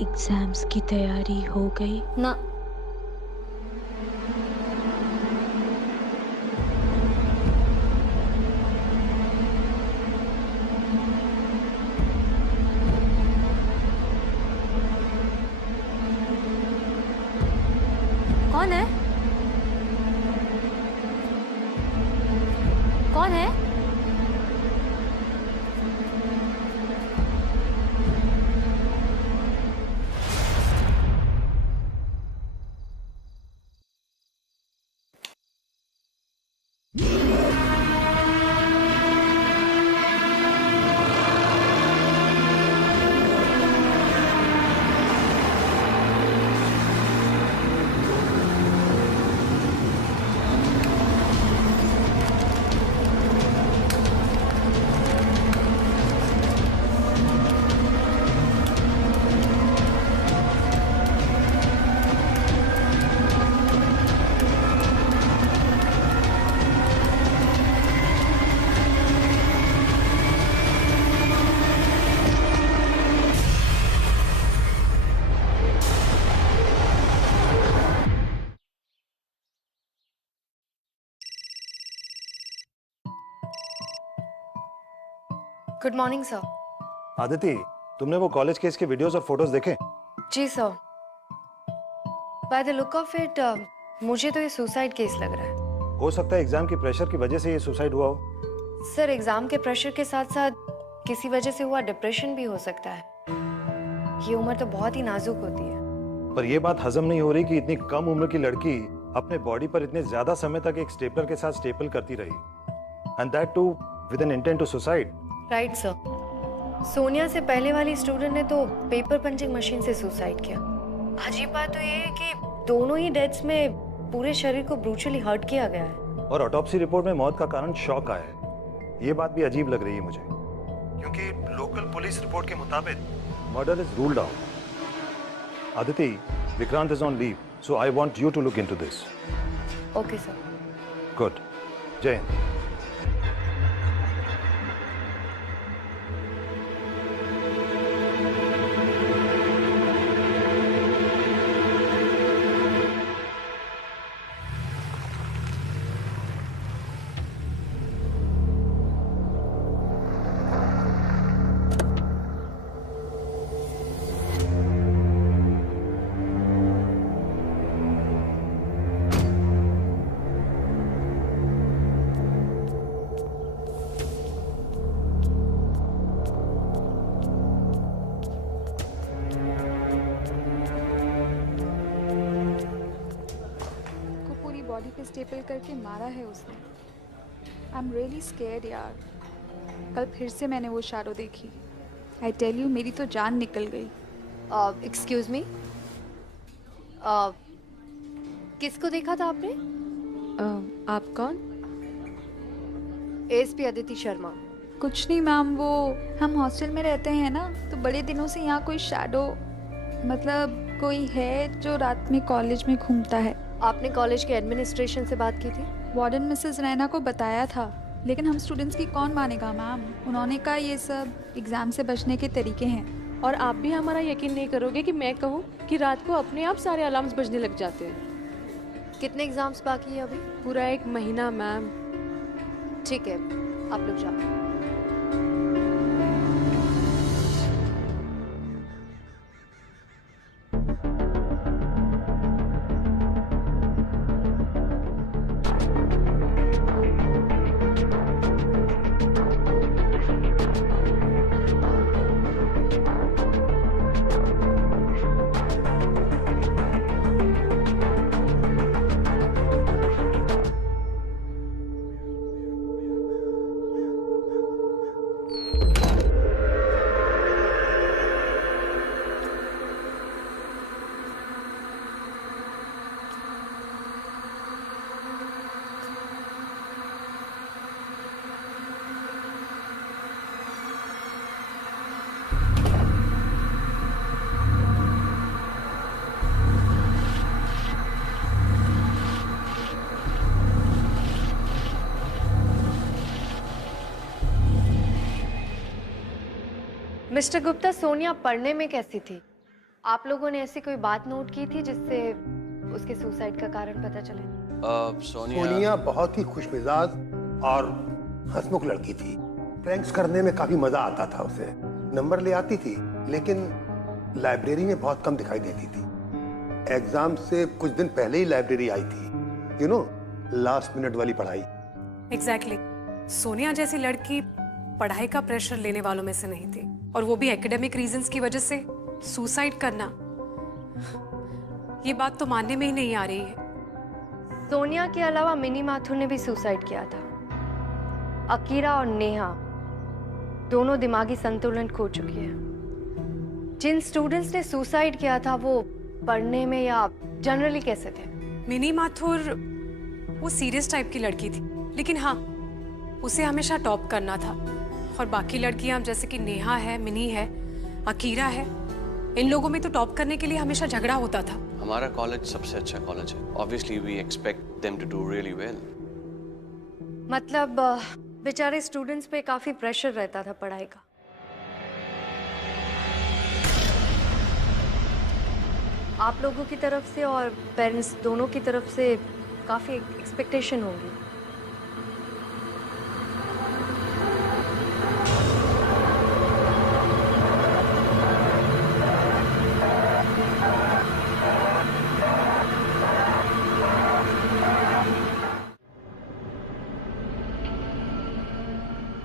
Exams की तैयारी हो गई? ना। कौन है? कौन है? Good morning sir. आदिति, तुमने वो कॉलेज केस के वीडियोस और फोटोज देखे? जी sir. By the look of it मुझे तो ये सुसाइड केस लग रहा है। हो सकता है एग्जाम की प्रेशर की वजह से ये सुसाइड हुआ हो। सर एग्जाम के प्रेशर के साथ साथ किसी वजह से हुआ डिप्रेशन भी हो सकता है। ये उम्र तो बहुत ही नाजुक होती है। पर ये बात हजम नहीं हो रही कि इतनी कम उम्र की लड़की अपने बॉडी पर इतने ज्यादा समय तक एक स्टेपलर के साथ स्टेपल करती रही, and that to with an intent to suicide. Right sir. Sonia से पहले वाली स्टूडेंट ने तो पेपर पंचिंग मशीन से सुसाइड किया। अजीब बात तो ये है कि दोनों ही डेथ्स में पूरे शरीर को ब्रूचुअली हर्ट किया गया है। और ऑटोप्सी रिपोर्ट में मौत का कारण शॉक आया है। ये बात भी अजीब लग रही है मुझे, क्योंकि लोकल पुलिस रिपोर्ट के मुताबिक murder is ruled out. Aditi, Vikrant is on leave, so I want you to look into this. Okay sir. Good. जय हिंद। बॉडी पे स्टेपल करके मारा है उसने। आई एम रियली स्केर्ड यार। कल फिर से मैंने वो शैडो देखी। आई टेल यू, मेरी तो जान निकल गई। एक्सक्यूज मी, किसको देखा था आपने? आप कौन? एसपी अदिति शर्मा। कुछ नहीं मैम, वो हम हॉस्टल में रहते हैं ना, तो बड़े दिनों से यहाँ कोई शैडो, मतलब कोई है जो रात में कॉलेज में घूमता है। आपने कॉलेज के एडमिनिस्ट्रेशन से बात की थी? वार्डन मिसेस रैना को बताया था, लेकिन हम स्टूडेंट्स की कौन मानेगा मैम। उन्होंने कहा ये सब एग्जाम से बचने के तरीके हैं। और आप भी हमारा यकीन नहीं करोगे कि मैं कहूँ कि रात को अपने आप सारे अलार्म्स बजने लग जाते हैं। कितने एग्जाम्स बाकी है अभी? पूरा 1 महीना मैम। ठीक है, आप लोग जाओ। मिस्टर गुप्ता, सोनिया पढ़ने में कैसी थी? आप लोगों ने ऐसी कोई बात नोट की थी जिससे उसके सुसाइड का कारण पता चले? सोनिया बहुत ही खुशमिजाज और हंसमुख लड़की थी। प्रैंक्स करने में काफी मजा आता था उसे। नंबर ले आती थी लेकिन लाइब्रेरी में बहुत कम दिखाई देती थी। एग्जाम से कुछ दिन पहले ही लाइब्रेरी आई थी। यू नो, लास्ट मिनट वाली पढ़ाई। एग्जैक्टली सोनिया जैसी लड़की पढ़ाई का प्रेशर लेने वालों में से नहीं थी, और वो भी एकेडमिक रीजंस की वजह से सुसाइड करना, ये बात तो मानने में ही नहीं आ रही है। सोनिया के अलावा मिनी माथुर ने भी सुसाइड किया था। अकीरा और नेहा दोनों दिमागी संतुलन खो चुकी है। जिन स्टूडेंट्स ने सुसाइड किया था वो पढ़ने में या जनरली कैसे थे? मिनी माथुर वो सीरियस टाइप की लड़की थी, लेकिन हाँ उसे हमेशा टॉप करना था, और बाकी लड़कियां जैसे कि नेहा है, मिनी है, अकीरा है, इन लोगों में तो टॉप करने के लिए हमेशा झगड़ा होता था। हमारा कॉलेज सबसे अच्छा कॉलेज है। Obviously we expect them to do really well. मतलब बेचारे स्टूडेंट्स पे काफी प्रेशर रहता था पढ़ाई का। आप लोगों की तरफ से और पेरेंट्स दोनों की तरफ से काफी एक्सपेक्टेशन होंगी।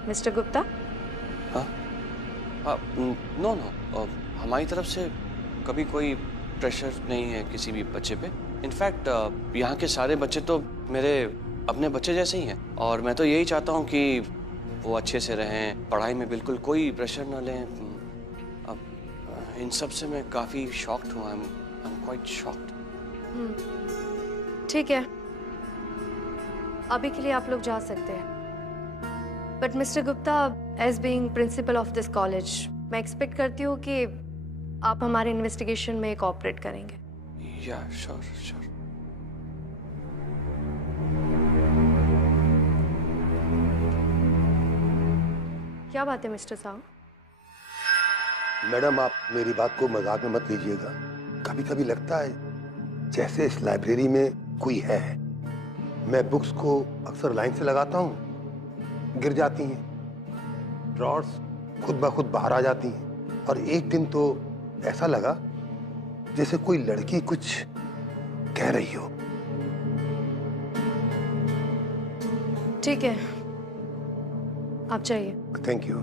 मिस्टर गुप्ता, हाँ, नो नो, हमारी तरफ से कभी कोई प्रेशर नहीं है किसी भी बच्चे पे। इनफैक्ट यहाँ के सारे बच्चे तो मेरे अपने बच्चे जैसे ही हैं, और मैं तो यही चाहता हूँ कि वो अच्छे से रहें, पढ़ाई में बिल्कुल कोई प्रेशर ना लें। अब इन सब से मैं काफ़ी शॉक्ड हूँ। I am quite shocked. ठीक है, अभी के लिए आप लोग जा सकते हैं। But mister Gupta, as being principal of this college, मैं एक्सपेक्ट करती हूँ कि आप हमारे इन्वेस्टिगेशन में कोऑपरेट करेंगे। या श्योर श्योर। क्या बात है मिस्टर साहू? मैडम, आप मेरी बात को मजाक में मत लीजिएगा। कभी कभी लगता है जैसे इस लाइब्रेरी में कोई है। मैं बुक्स को अक्सर लाइन से लगाता हूँ, गिर जाती हैं, ड्रॉर्स खुद ब खुद बाहर आ जाती हैं, और एक दिन तो ऐसा लगा जैसे कोई लड़की कुछ कह रही हो। ठीक है, आप जाइए। Thank you.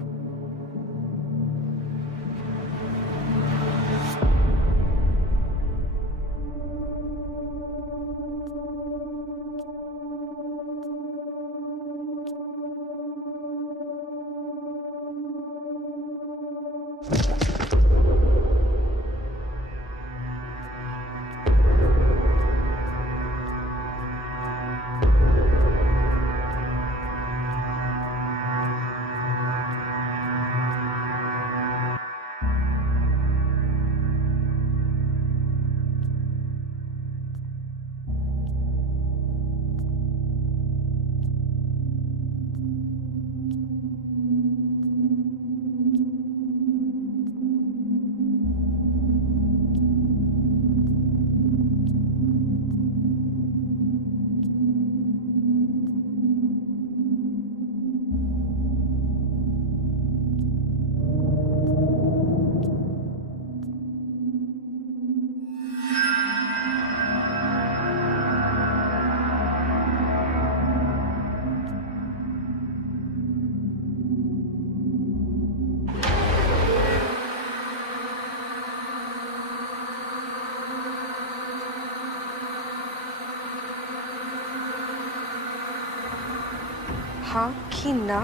हाँ कि ना?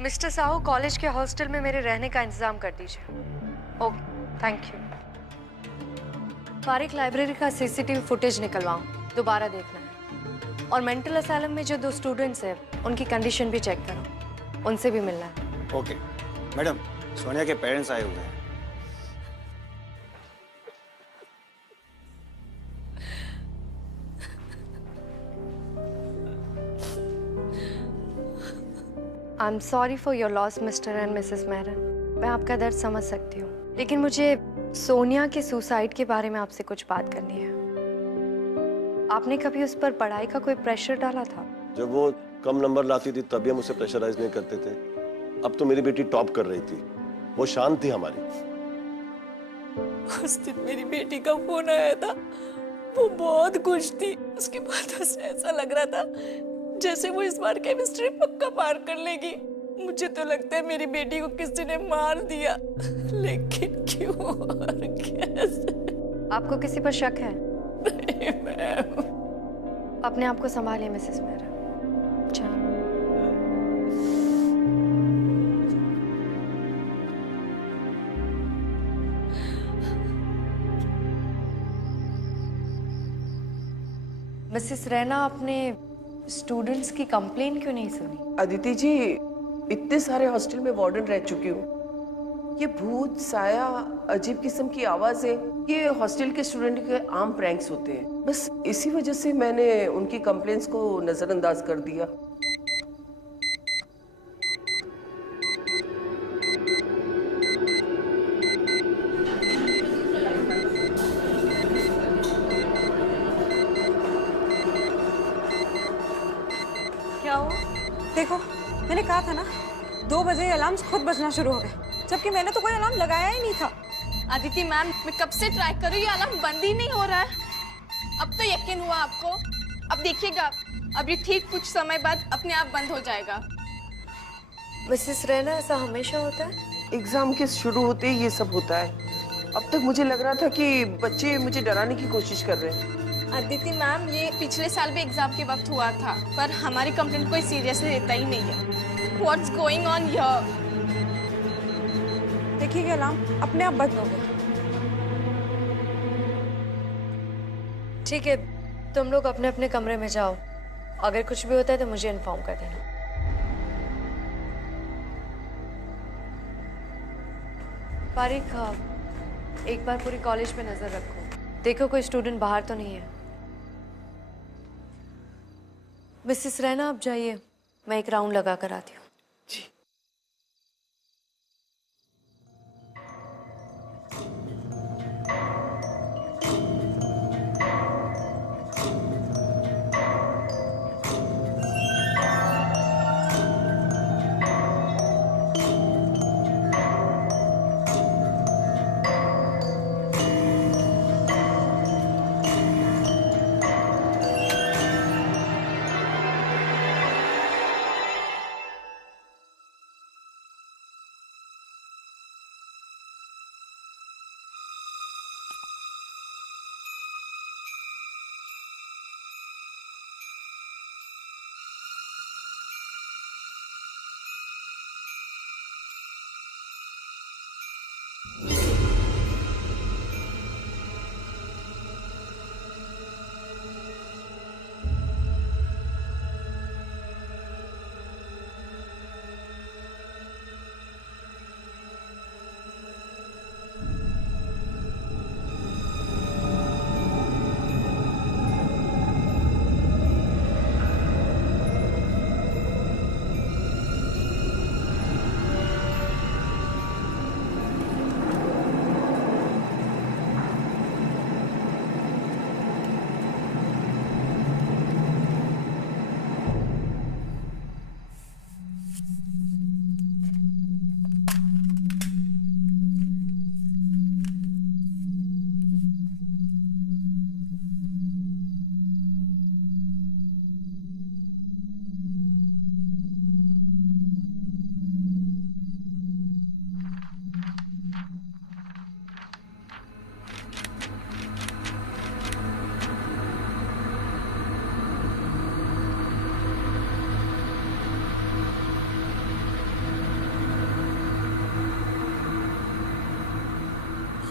मिस्टर साहू, कॉलेज के हॉस्टल में मेरे रहने का इंतजाम कर दीजिए। Okay, thank you. फारिक लाइब्रेरी का सीसीटीवी फुटेज निकलवाऊं, दोबारा देखना है। और मेंटल असाइलम में जो 2 स्टूडेंट्स हैं उनकी कंडीशन भी चेक करो, उनसे भी मिलना है। ओके मैडम, सोनिया के पेरेंट्स आए हुए हैं। I am sorry for your loss mister and Mrs Mehran. मैं आपका दर्द समझ सकती हूँ, लेकिन मुझे सोनिया के सुसाइड के बारे में आपसे कुछ बात करनी है। आपने कभी उस पर पढ़ाई का कोई प्रेशर डाला था? जब वो कम नंबर लाती थी तभी हम उसे प्रेशराइज नहीं करते थे। अब तो मेरी बेटी टॉप कर रही थी, वो शांत थी हमारी। उस दिन मेरी बेटी का फोन आया था, वो बहुत खुश थी। उसके बाद उसे ऐसा लग रहा था जैसे वो इस बार केमिस्ट्री पक्का पार कर लेगी। मुझे तो लगता है मेरी बेटी को किसी ने मार दिया, लेकिन क्यों और कैसे? आपको किसी पर शक है? नहीं मैम। अपने आप को संभालिए मिसेस मेहरा। मिसेस रैना, आपने स्टूडेंट्स की कंप्लेन क्यों नहीं सुनी? अदिति जी, इतने सारे हॉस्टल में वार्डन रह चुकी हूँ। ये भूत, साया, अजीब किस्म की आवाजें, ये हॉस्टल के स्टूडेंट के आम प्रैंक्स होते हैं। बस इसी वजह से मैंने उनकी कंप्लेंट्स को नजरअंदाज कर दिया। क्या हुआ? देखो, मैंने कहा था ना, 2 बजे अलार्म्स खुद बजना शुरू हो गए, जबकि मैंने तो कोई अलार्म लगाया ही नहीं था। अदिति मैम, मैं कब से ट्राई कर रही हूँ, ये अलार्म बंद ही नहीं हो रहा है। अब तो यकीन हुआ आपको? अब देखिएगा, अभी ठीक कुछ समय बाद अपने आप बंद हो जाएगा। मिसेस रैना, ऐसा हमेशा होता है? एग्जाम के शुरू होते ही ये सब होता है। अब तक मुझे लग रहा था कि बच्चे मुझे डराने की कोशिश कर रहे हैं। अदिति मैम, ये पिछले साल भी एग्जाम के वक्त हुआ था, पर हमारी कंप्लेंट कोई सीरियसली लेता ही नहीं है। What's going on here? देखिए कि अलार्म अपने आप बंद हो गया। ठीक है, तुम लोग अपने अपने कमरे में जाओ। अगर कुछ भी होता है तो मुझे इन्फॉर्म कर देना। पारिक, एक बार पूरी कॉलेज पे नजर रखो, देखो कोई स्टूडेंट बाहर तो नहीं है। मिसेस रैना, आप जाइए, मैं एक राउंड लगा कर आती हूँ। जी।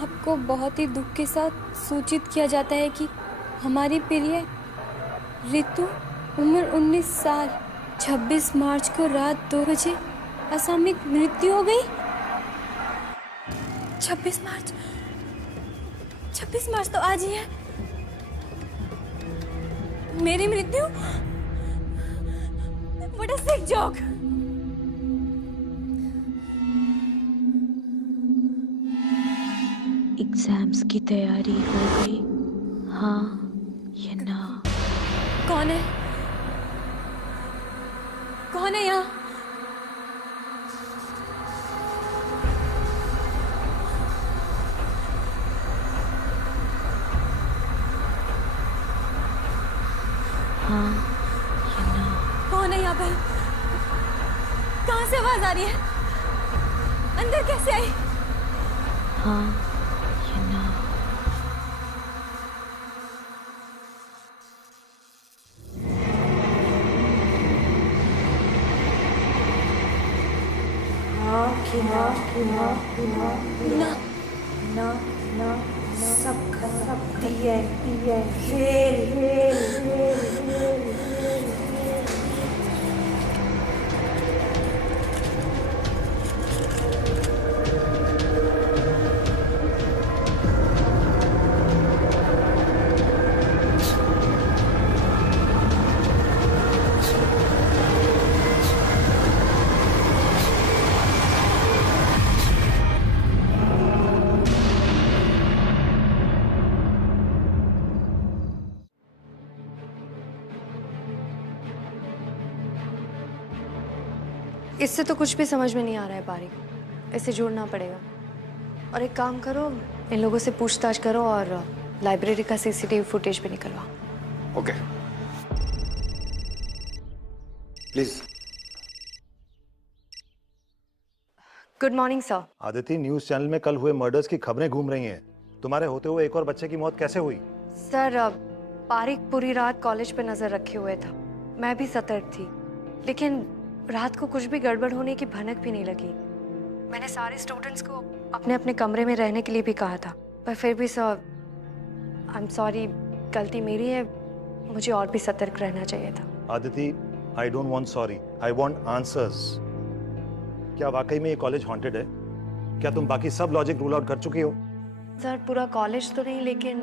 आपको बहुत ही दुख के साथ सूचित किया जाता है कि हमारी प्रिय ऋतु, उम्र 19 साल, 26 मार्च को रात 2 बजे असामयिक मृत्यु हो गई। 26 मार्च तो आज ही है। मेरी मृत्यु? What a sick joke! Exams की तैयारी हो गई? हाँ या ना? कौन है? कौन है यहाँ? हाँ या ना? कौन है यहाँ पर? कहाँ से आवाज आ रही है? अंदर कैसे आई? हाँ या ना? इससे तो कुछ भी समझ में नहीं आ रहा है बारिक। इसे जोड़ना पड़ेगा। और एक काम करो, इन लोगों से पूछताछ करो और लाइब्रेरी का सीसीटीवी फुटेज भी निकलवाओ। Okay please. Good morning sir. Aditi, news channel में कल हुए मर्डर्स की खबरें घूम रही हैं। तुम्हारे होते हुए एक और बच्चे की मौत कैसे हुई? सर बारिक पूरी रात कॉलेज पे नजर रखे हुए था। मैं भी सतर्क थी, लेकिन रात को कुछ भी गड़बड़ होने की भनक भी नहीं लगी। मैंने सारे स्टूडेंट्स को अपने अपने कमरे में रहने के लिए भी कहा था, पर फिर भी सर आई एम सॉरी, गलती मेरी है। मुझे और भी सतर्क रहना चाहिए था। Aditi, I don't want sorry, I want answers. क्या वाकई में ये कॉलेज हॉन्टेड है? क्या तुम बाकी सब लॉजिक रूल आउट कर चुकी हो? सर पूरा कॉलेज तो नहीं, लेकिन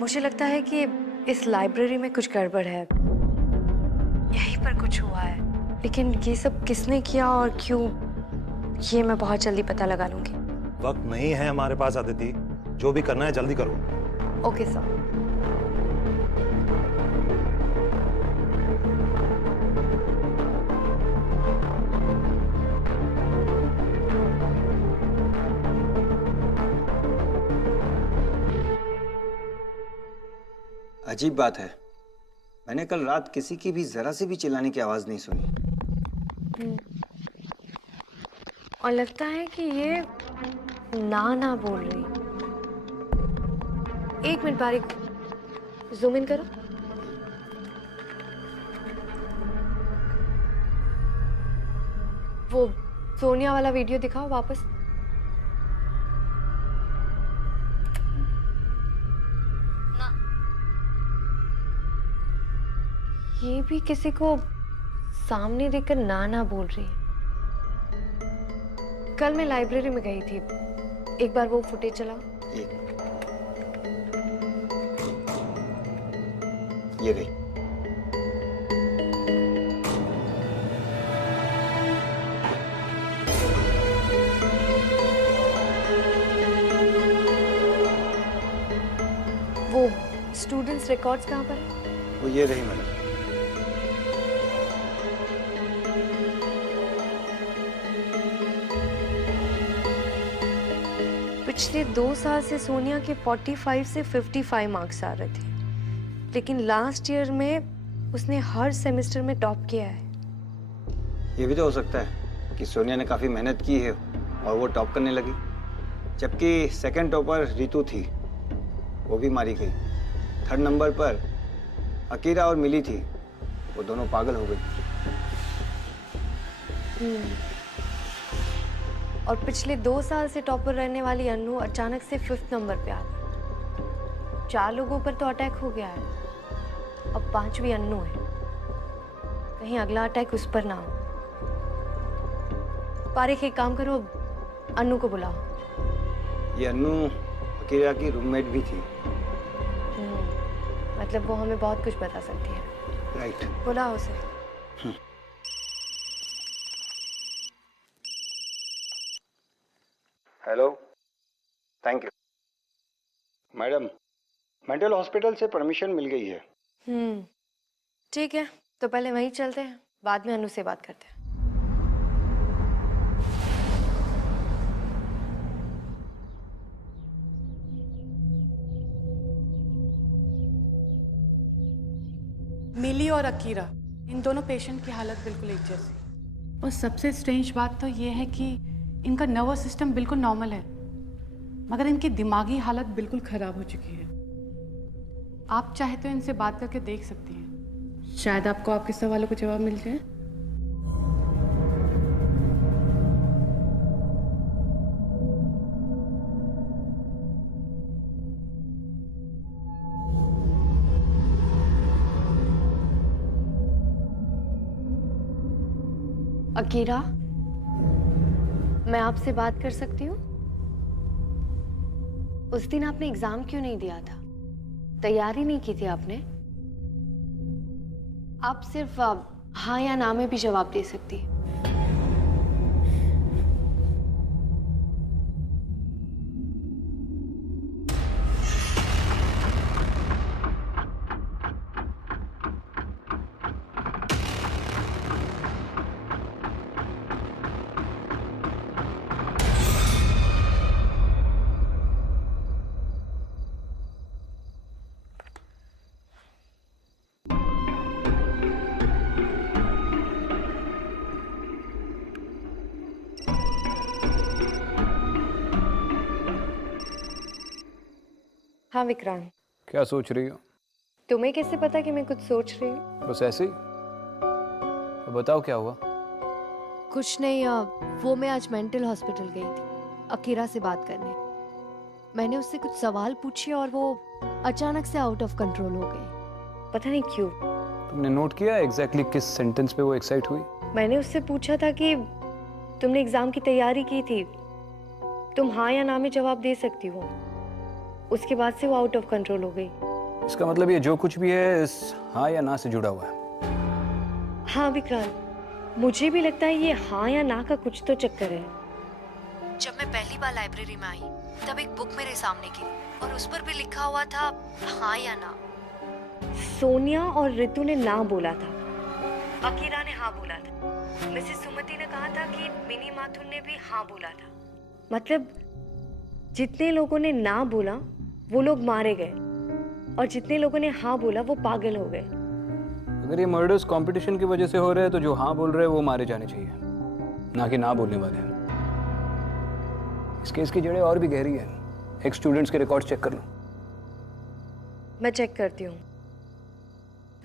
मुझे लगता है कि इस लाइब्रेरी में कुछ गड़बड़ है। यहीं पर कुछ हुआ है, लेकिन ये सब किसने किया और क्यों, ये मैं बहुत जल्दी पता लगा लूंगी। वक्त नहीं है हमारे पास आदिति, जो भी करना है जल्दी करो। Okay sir. अजीब बात है, मैंने कल रात किसी की भी जरा से भी चिल्लाने की आवाज नहीं सुनी। और लगता है कि ये ना बोल रही। एक मिनट बारिक, जूम इन करो। वो सोनिया वाला वीडियो दिखाओ वापस। ये भी किसी को सामने देखकर ना बोल रही है। कल मैं लाइब्रेरी में गई थी, एक बार वो फुटेज चलाओ। ये गई। वो स्टूडेंट्स रिकॉर्ड्स कहाँ पर है? वो ये रही मैडम। पिछले 2 साल से सोनिया के 45 से 55 मार्क्स आ रहे थे, लेकिन लास्ट ईयर में उसने हर सेमेस्टर में टॉप किया है। ये भी तो हो सकता है कि सोनिया ने काफी मेहनत की है और वो टॉप करने लगी, जबकि सेकंड टॉपर रितु थी, वो भी मारी गई। थर्ड नंबर पर अकीरा और मिली थी, वो दोनों पागल हो गई। और पिछले 2 साल से टॉपर रहने वाली अन्नू अचानक से 5th नंबर पे आ गई। 4 लोगों पर तो अटैक हो गया है, अब 5वीं अन्नू है। कहीं अगला अटैक उस पर ना हो। पारिक, एक काम करो, अन्नू को बुलाओ। ये अन्नू अकीरा की रूममेट भी थी। मतलब वो हमें बहुत कुछ बता सकती है। राइट। बुलाओ उसे। Hello, thank you. Madam, mental hospital से परमिशन मिल गई है। ठीक है, तो पहले वहीं चलते हैं, बाद में अनु से बात करते हैं। मिली और अकीरा, इन दोनों पेशेंट की हालत बिल्कुल एक जैसी। और सबसे स्ट्रेंज बात तो ये है कि इनका नर्वस सिस्टम बिल्कुल नॉर्मल है, मगर इनकी दिमागी हालत बिल्कुल खराब हो चुकी है। आप चाहे तो इनसे बात करके देख सकती हैं, शायद आपको आपके सवालों के जवाब मिल जाए। अकीरा, मैं आपसे बात कर सकती हूँ? उस दिन आपने एग्जाम क्यों नहीं दिया था? तैयारी नहीं की थी आपने? आप सिर्फ हाँ या ना में भी जवाब दे सकती। हाँ विक्रांत, क्या सोच रही हो? तुम्हें कैसे पता कि मैं कुछ सोच रही हूँ? बस ऐसे ही। तो बताओ क्या हुआ? कुछ नहीं, वो मैं आज मेंटल हॉस्पिटल गई थी अकीरा से बात करने। मैंने उससे कुछ सवाल पूछे और वो अचानक से आउट ऑफ कंट्रोल हो गई, पता नहीं क्यों। तुमने नोट किया एग्जैक्टली किस सेंटेंस पे वो एक्साइट हुई? मैंने उससे पूछा था कि तुमने एग्जाम की तैयारी की थी, तुम हाँ या ना में जवाब दे सकती हो। उसके बाद से वो आउट ऑफ कंट्रोल हो गई। इसका मतलब ये जो कुछ भी है इस हाँ या ना से जुड़ा हुआ है। हाँ विक्रांत, मुझे भी लगता है ये हाँ या ना का कुछ तो चक्कर है। जब मैं पहली बार लाइब्रेरी में आई तब एक बुक मेरे सामने गिरी और उस पर भी लिखा हुआ था हाँ या ना। सोनिया और रितु ने ना बोला था, अकीरा ने हाँ बोला था। मिसेस सुमति ने कहा था कि मिनी माथुर ने भी हाँ बोला था। मतलब जितने लोगों ने ना बोला वो लोग मारे गए और जितने लोगों ने हाँ बोला वो पागल हो गए। अगर ये मर्डर्स कंपटीशन की वजह से हो रहे हैं तो जो हाँ बोल रहे हैं वो मारे जाने चाहिए, ना कि ना बोलने वाले। इस केस की जड़ें और भी गहरी है। एक स्टूडेंट्स के रिकॉर्ड चेक कर लो। मैं चेक करती हूँ।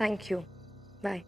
Thank you, bye.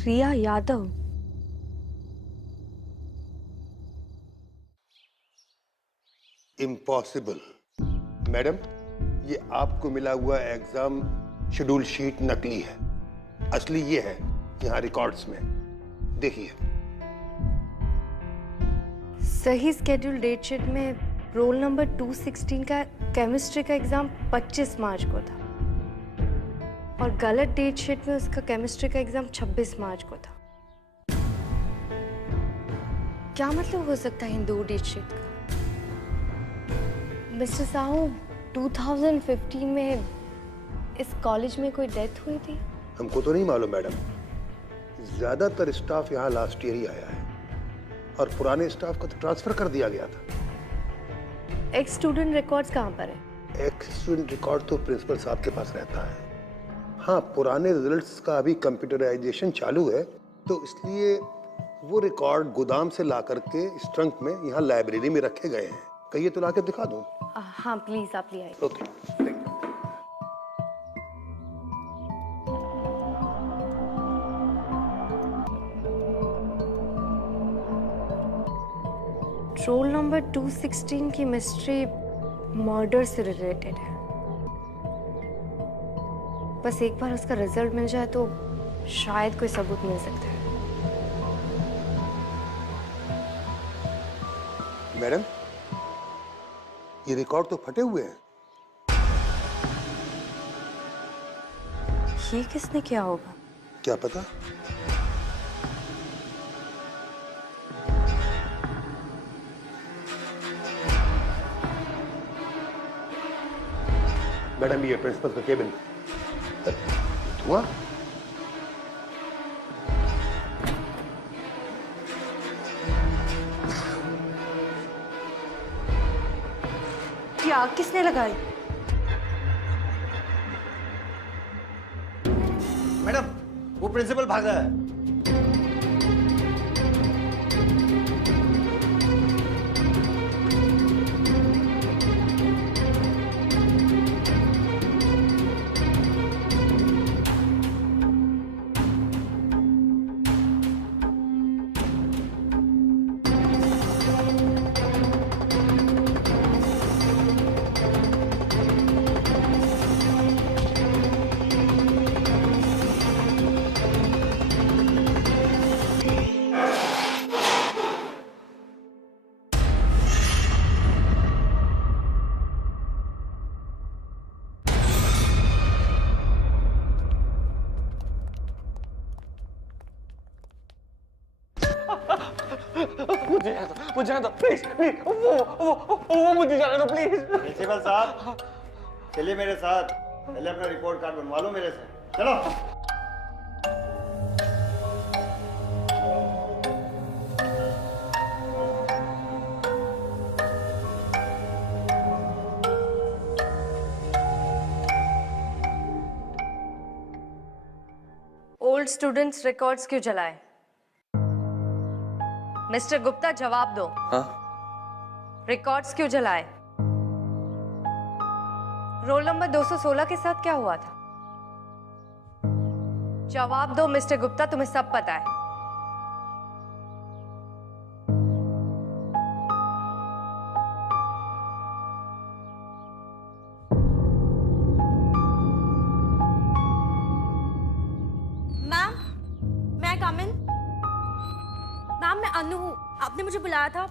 Riya Yadav. Impossible. Madam, ये आपको मिला हुआ एग्जाम शेड्यूल शीट नकली है, असली ये है यहाँ रिकॉर्ड्स में। देखिए, सही स्केड्यूल डेट शीट में रोल नंबर 216 का केमिस्ट्री का एग्ज़ाम 25 मार्च को था और गलत डेट शीट में उसका केमिस्ट्री का एग्ज़ाम 26 मार्च को था। क्या मतलब हो सकता है इन दो डेट शीट का? मिस्टर साहू, 2015 में इस कॉलेज में कोई डेथ हुई थी? हमको तो नहीं मालूम मैडम, ज्यादातर स्टाफ यहाँ लास्ट ईयर ही आया है और पुराने स्टाफ को तो ट्रांसफर कर दिया गया था। एक्स स्टूडेंट रिकॉर्ड्स कहाँ पर है? एक्स स्टूडेंट रिकॉर्ड तो प्रिंसिपल साहब के पास रहता है। हाँ, पुराने रिजल्ट्स का अभी कंप्यूटराइजेशन चालू है, तो इसलिए वो रिकॉर्ड गोदाम से ला करके इस ट्रंक में यहाँ लाइब्रेरी में रखे गए हैं। कहिए तो ला के दिखा दूँ? हाँ प्लीज, आप ले आइए। Okay, thank you. Role number 216 की मिस्ट्री मर्डर से रिलेटेड है। बस एक बार उसका रिजल्ट मिल जाए तो शायद कोई सबूत मिल सकता है। मैडम, ये रिकॉर्ड तो फटे हुए हैं। ये किसने किया होगा? क्या पता। मैडम, ये प्रिंसिपल का केबिन। धुआं? ये आग किसने लगाई? मैडम, वो प्रिंसिपल भाग रहा है। मुझे जाने दो प्लीज प्लीज, वो मुझे जाने दो प्लीज। प्रिंसिपल साहब, चलिए मेरे साथ। पहले अपना रिपोर्ट कार्ड बनवा लो मेरे से। चलो। ओल्ड स्टूडेंट्स रिकॉर्ड्स क्यों जलाए? मिस्टर गुप्ता, जवाब दो। हाँ? रिकॉर्ड्स क्यों जलाए? रोल नंबर 216 के साथ क्या हुआ था? जवाब दो मिस्टर गुप्ता, तुम्हें सब पता है। मैम, मैं कम इन? मैम, मैं अनु हूँ, आपने मुझे बुलाया था।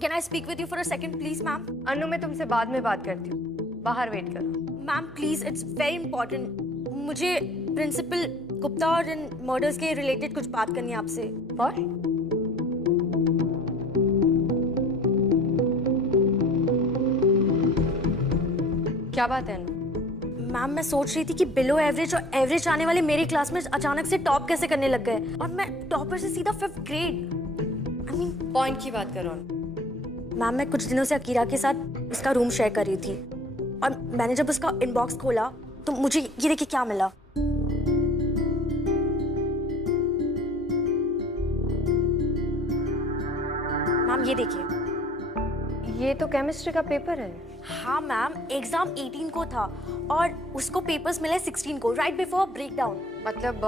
Can I speak with you for a second please ma'am? Anu, मैं तुमसे बाद में बात करती हूँ, बाहर वेट करो। Ma'am please, it's very important. मुझे प्रिंसिपल गुप्ता और इन मर्डर्स के रिलेटेड कुछ बात करनी है आपसे। और क्या बात है अनु? मैम, मैं सोच रही थी कि बिलो एवरेज और एवरेज आने वाले मेरी क्लास में अचानक से टॉप कैसे करने लग गए, और मैं टॉपर से सीधा 5th grade. I mean, point की बात करो। मैम, मैं कुछ दिनों से अकीरा के साथ उसका रूम शेयर कर रही थी, और मैंने जब उसका इनबॉक्स खोला तो मुझे ये देखिए क्या मिला। मैम, ये देखिए। ये तो केमिस्ट्री का पेपर है। हाँ मैम, एग्जाम 18 को था और उसको पेपर्स मिले 16 को, राइट बिफोर ब्रेकडाउन। मतलब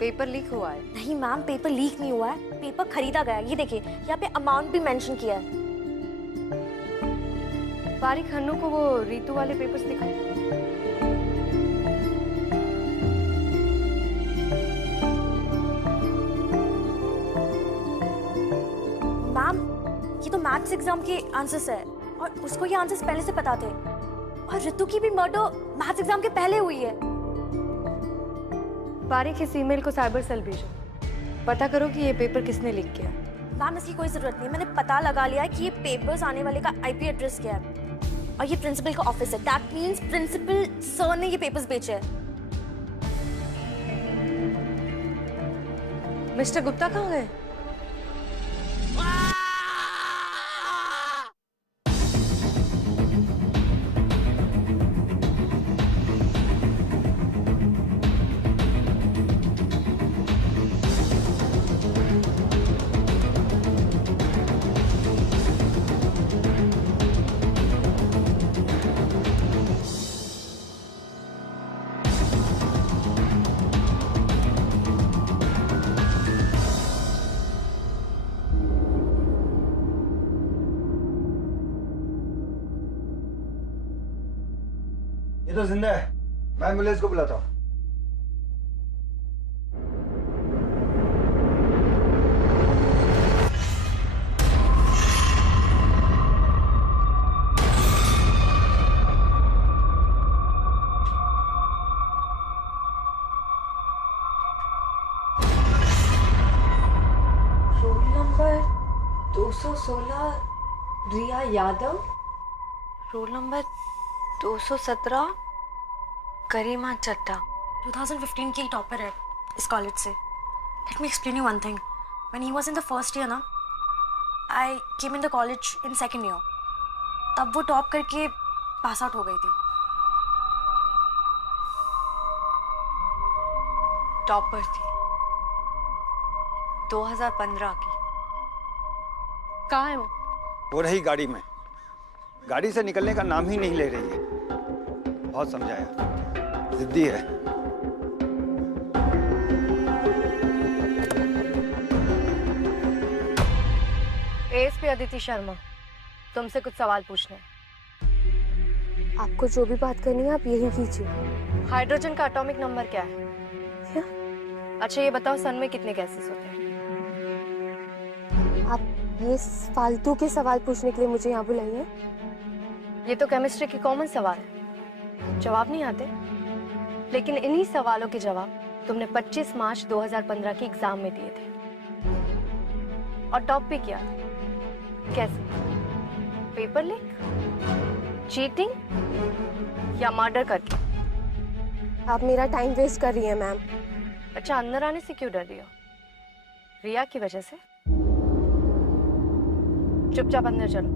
पेपर लीक हुआ है? नहीं मैम, पेपर लीक नहीं हुआ है, पेपर खरीदा गया है। ये देखिए, यहाँ पे अमाउंट भी मेंशन किया है। बारीक, हन्नू को वो रीतू वाले पेपर्स दिखाए। मैम, ये तो मैथ्स एग्जाम के आंसर्स है और उसको ये आंसर्स पहले से पता थे। और रितु की भी मर्डर मैथ्स एग्जाम के पहले हुई है। बारीक इस ईमेल को साइबर सेल भेजो, पता करो कि ये पेपर किसने लीक किया। मैम इसकी कोई जरूरत नहीं, मैंने पता लगा लिया है कि ये पेपर्स आने वाले का आईपी एड्रेस क्या है और ये प्रिंसिपल का ऑफिस है। दैट मींस प्रिंसिपल सर ने ये पेपर्स बेचे हैं। मिस्टर गुप्ता कहाँ गए? ये तो जिंदा है, मैं एम्बुलेंस को बुलाता हूँ। Roll number 216 Riya Yadav, roll number 217 Karima Chatta. 2015 की टॉपर है इस कॉलेज से। Let me explain you one thing. When he was in the first year ना, I came in the college in second year. तब वो टॉप करके पास आउट हो गई थी। टॉपर थी 2015 की। कहाँ है वो रही गाड़ी में, गाड़ी से निकलने का नाम ही नहीं ले रही है। बहुत समझाया, जिद्दी है। एएसपी अदिति शर्मा, तुमसे कुछ सवाल पूछने हैं। आपको जो भी बात करनी है आप यही कीजिए। हाइड्रोजन का एटॉमिक नंबर क्या है? क्या? अच्छा ये बताओ, सन में कितने गैसेस होते हैं? आप ये फालतू के सवाल पूछने के लिए मुझे यहाँ बुलाई है? ये तो केमिस्ट्री की कॉमन सवाल है, जवाब नहीं आते। लेकिन इन्हीं सवालों के जवाब तुमने 25 मार्च 2015 के एग्जाम में दिए थे और टॉप भी किया था। कैसे? पेपर लीक, चीटिंग या मर्डर करके? आप मेरा टाइम वेस्ट कर रही हैं मैम। अच्छा, अंदर आने से क्यों डर रही हो? रिया की वजह से? चुपचाप अंदर चलो।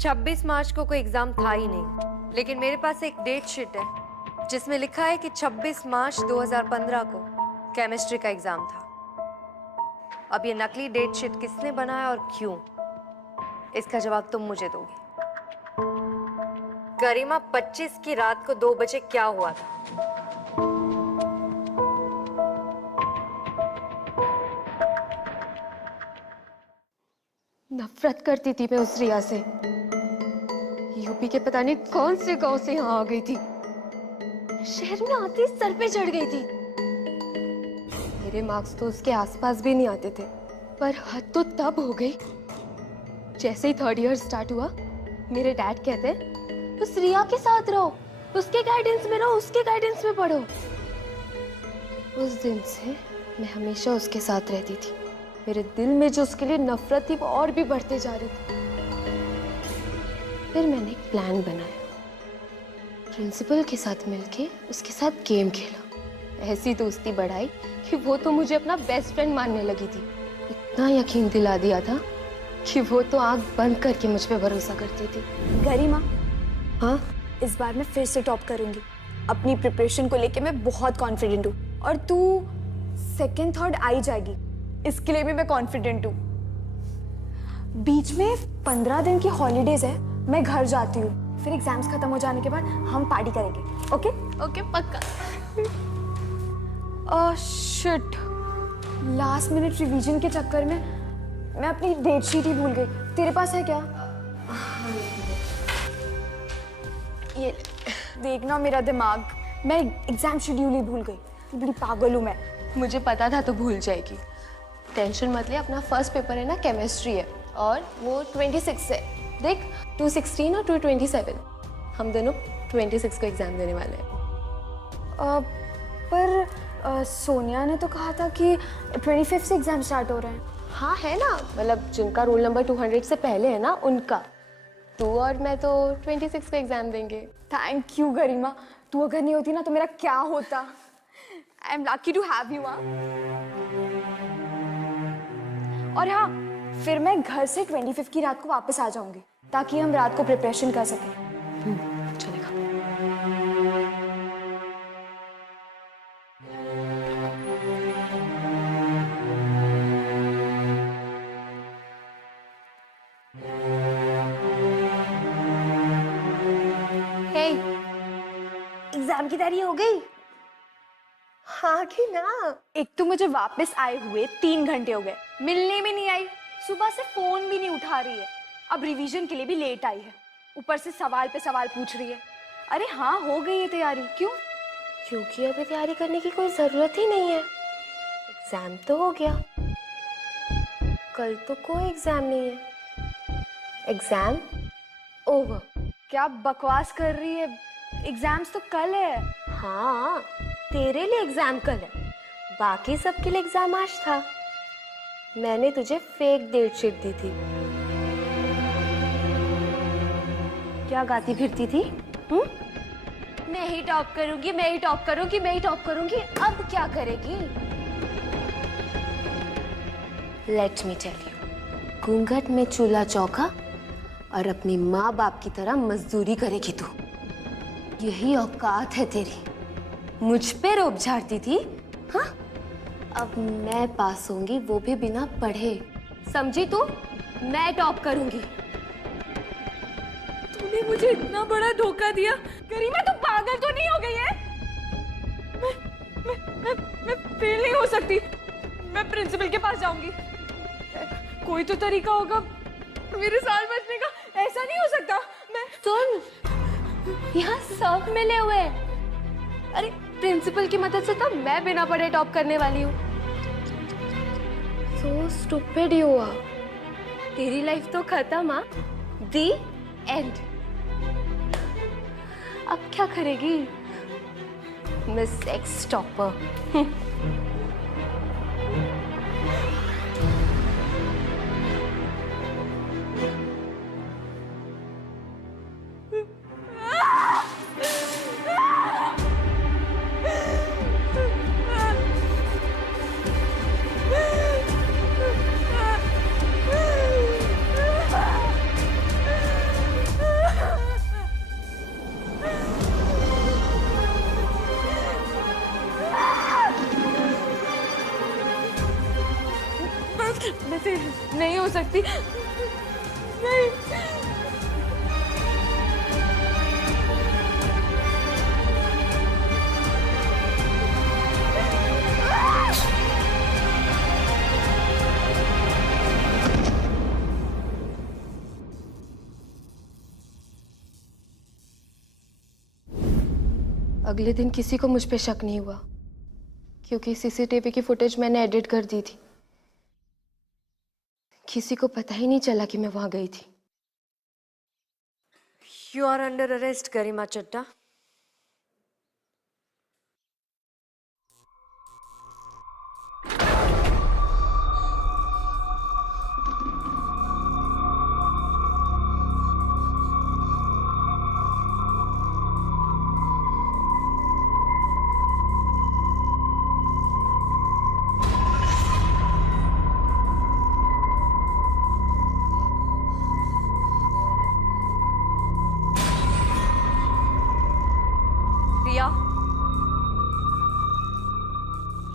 छब्बीस मार्च को कोई एग्जाम था ही नहीं, लेकिन मेरे पास एक डेट शीट है जिसमें लिखा है कि 26 मार्च 2015 को केमिस्ट्री का एग्जाम था। अब ये नकली डेट शीट किसने बनाया और क्यों, इसका जवाब तुम मुझे दोगे। गरिमा 25 की रात को 2 बजे क्या हुआ था? नफरत करती थी मैं उस रिया से। यूपी के पता नहीं कौन से गांव से यहाँ आ गई थी। शहर में आती सर पे चढ़ गई थी। मेरे मार्क्स तो उसके आसपास भी नहीं आते थे। पर हद तो तब हो गई जैसे ही थर्ड ईयर स्टार्ट हुआ, मेरे डैड कहते उस रिया के साथ रहो, उसके गाइडेंस में रहो, उसके गाइडेंस में पढ़ो। उस दिन से मैं हमेशा उसके साथ रहती थी। मेरे दिल में जो उसके लिए नफरत थी वो और भी बढ़ते जा रही थी। फिर मैंने एक प्लान बनाया, प्रिंसिपल के साथ मिलके उसके साथ गेम खेला। ऐसी दोस्ती बढ़ाई कि वो तो मुझे अपना बेस्ट फ्रेंड मानने लगी थी। इतना यकीन दिला दिया था कि वो तो आंख बंद करके मुझ पे भरोसा करती थी। गरिमा, हाँ, इस बार मैं फिर से टॉप करूंगी। अपनी प्रिपरेशन को लेके मैं बहुत कॉन्फिडेंट हूँ और तू सेकंड थर्ड आ ही जाएगी, इसके लिए भी मैं कॉन्फिडेंट हूँ। बीच में 15 दिन की हॉलीडेज है, मैं घर जाती हूँ। फिर एग्जाम्स खत्म हो जाने के बाद हम पार्टी करेंगे। ओके? ओके पक्का। शिट, लास्ट मिनट रिवीजन के चक्कर में मैं अपनी डेट शीट ही भूल गई। तेरे पास है क्या? ये देखना मेरा दिमाग, मैं एग्जाम शेड्यूल ही भूल गई। बड़ी पागल हूँ मैं। मुझे पता था तो भूल जाएगी। टेंशन मत ले, अपना फर्स्ट पेपर है ना, केमिस्ट्री है और वो 26 से। देख 216 और 227, हम दोनों 26 को एग्जाम देने वाले हैं। पर सोनिया ने तो कहा था कि 25 से एग्जाम स्टार्ट हो रहे हैं। हाँ है ना, मतलब जिनका रोल नंबर 200 से पहले है ना उनका। तू और मैं तो 26 को एग्जाम देंगे। थैंक यू गरिमा, तू अगर नहीं होती ना तो मेरा क्या होता। I am lucky to have you. और हाँ, फिर मैं घर से 25 की रात को वापस आ जाऊंगी ताकि हम रात को प्रिपरेशन कर सकें। चलेगा। एग्जाम की तैयारी हो गई? हाँ कि ना। एक तो मुझे वापस आए हुए 3 घंटे हो गए, मिलने भी नहीं आई, सुबह से फोन भी नहीं उठा रही है, अब रिवीजन के लिए भी लेट आई है, ऊपर से सवाल पे सवाल पूछ रही है। अरे हाँ, हो गई है तैयारी। क्यों? क्योंकि अभी तैयारी करने की कोई जरूरत ही नहीं है। एग्जाम तो हो गया, कल तो कोई एग्जाम नहीं है। Exam over. क्या बकवास कर रही है? एग्जाम्स तो कल है। हाँ, तेरे लिए एग्जाम कल है, बाकी सबके लिए एग्जाम आज था। मैंने तुझे फेक डेट शीट दी थी। क्या गाती फिरती थी? मैं ही टॉप करूंगी, मैं ही टॉप करूंगी, मैं ही टॉप करूंगी। अब क्या करेगी? लेट मी टेल यू, घूंघट में चूल्हा चौका और अपनी माँ बाप की तरह मजदूरी करेगी तू। यही औकात है तेरी। मुझ पे रोब झाड़ती थी, हाँ? अब मैं पास होंगी, वो भी बिना पढ़े। समझी तू? मैं टॉप करूंगी। तूने मुझे इतना बड़ा धोखा दिया। गरिमा, तू पागल तो नहीं हो गई है? मैं फेल नहीं हो सकती। मैं प्रिंसिपल के पास जाऊंगी। कोई तो तरीका होगा मेरे साल बचने का। ऐसा नहीं हो सकता। मैं सुन, यहाँ सब मिले हुए हैं। अरे प्रिंसिपल की मदद से तो मैं बिना पढ़े टॉप करने वाली हूँ। So stupid you are। तेरी लाइफ तो खत्म। हाँ, The end। अब क्या करेगी मिस एक्स टॉपर? नहीं हो सकती। नहीं। अगले दिन किसी को मुझ पे शक नहीं हुआ क्योंकि सीसीटीवी की फुटेज मैंने एडिट कर दी थी। किसी को पता ही नहीं चला कि मैं वहां गई थी। You are under arrest, गरिमा चड्ढा।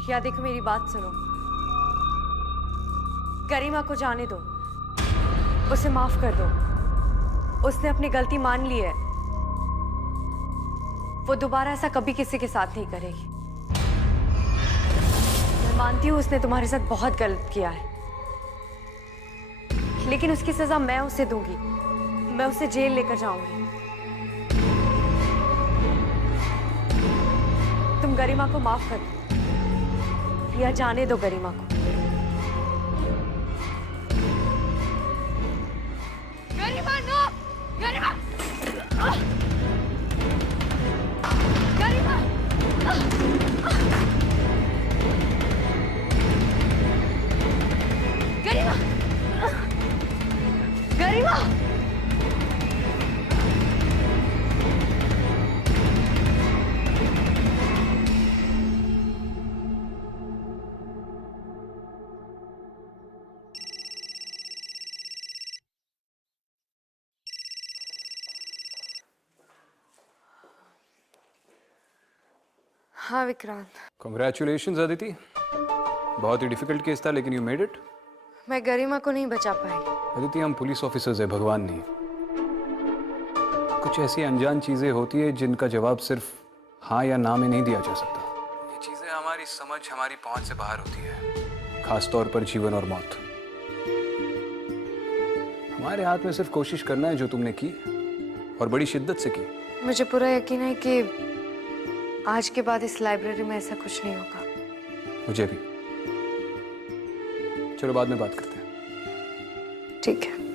या देखो, मेरी बात सुनो। गरिमा को जाने दो, उसे माफ कर दो। उसने अपनी गलती मान ली है। वो दोबारा ऐसा कभी किसी के साथ नहीं करेगी। मैं मानती हूँ उसने तुम्हारे साथ बहुत गलत किया है, लेकिन उसकी सजा मैं उसे दूंगी। मैं उसे जेल लेकर जाऊंगी। तुम गरिमा को माफ कर दो। या जाने दो गरिमा को। गरिमा नो! गरिमा! गरिमा! गरिमा! गरिमा! हाँ विक्रांत, कॉन्ग्रेचुलेशंस अदिति। बहुत ही डिफिकल्ट केस था लेकिन यू मेड इट। मैं गरिमा को नहीं बचा पाई। अदिति, हम पुलिस ऑफिसर्स हैं, भगवान नहीं। कुछ ऐसी अनजान चीजें होती है जिनका जवाब सिर्फ हाँ या ना में नहीं दिया जा सकता। ये चीजें हमारी समझ, हमारी पहुंच से बाहर होती है, खास तौर पर जीवन और मौत। हमारे हाथ में सिर्फ कोशिश करना है जो तुमने की, और बड़ी शिद्दत से की। मुझे पूरा यकीन है कि आज के बाद इस लाइब्रेरी में ऐसा कुछ नहीं होगा। मुझे भी। चलो बाद में बात करते हैं। ठीक है।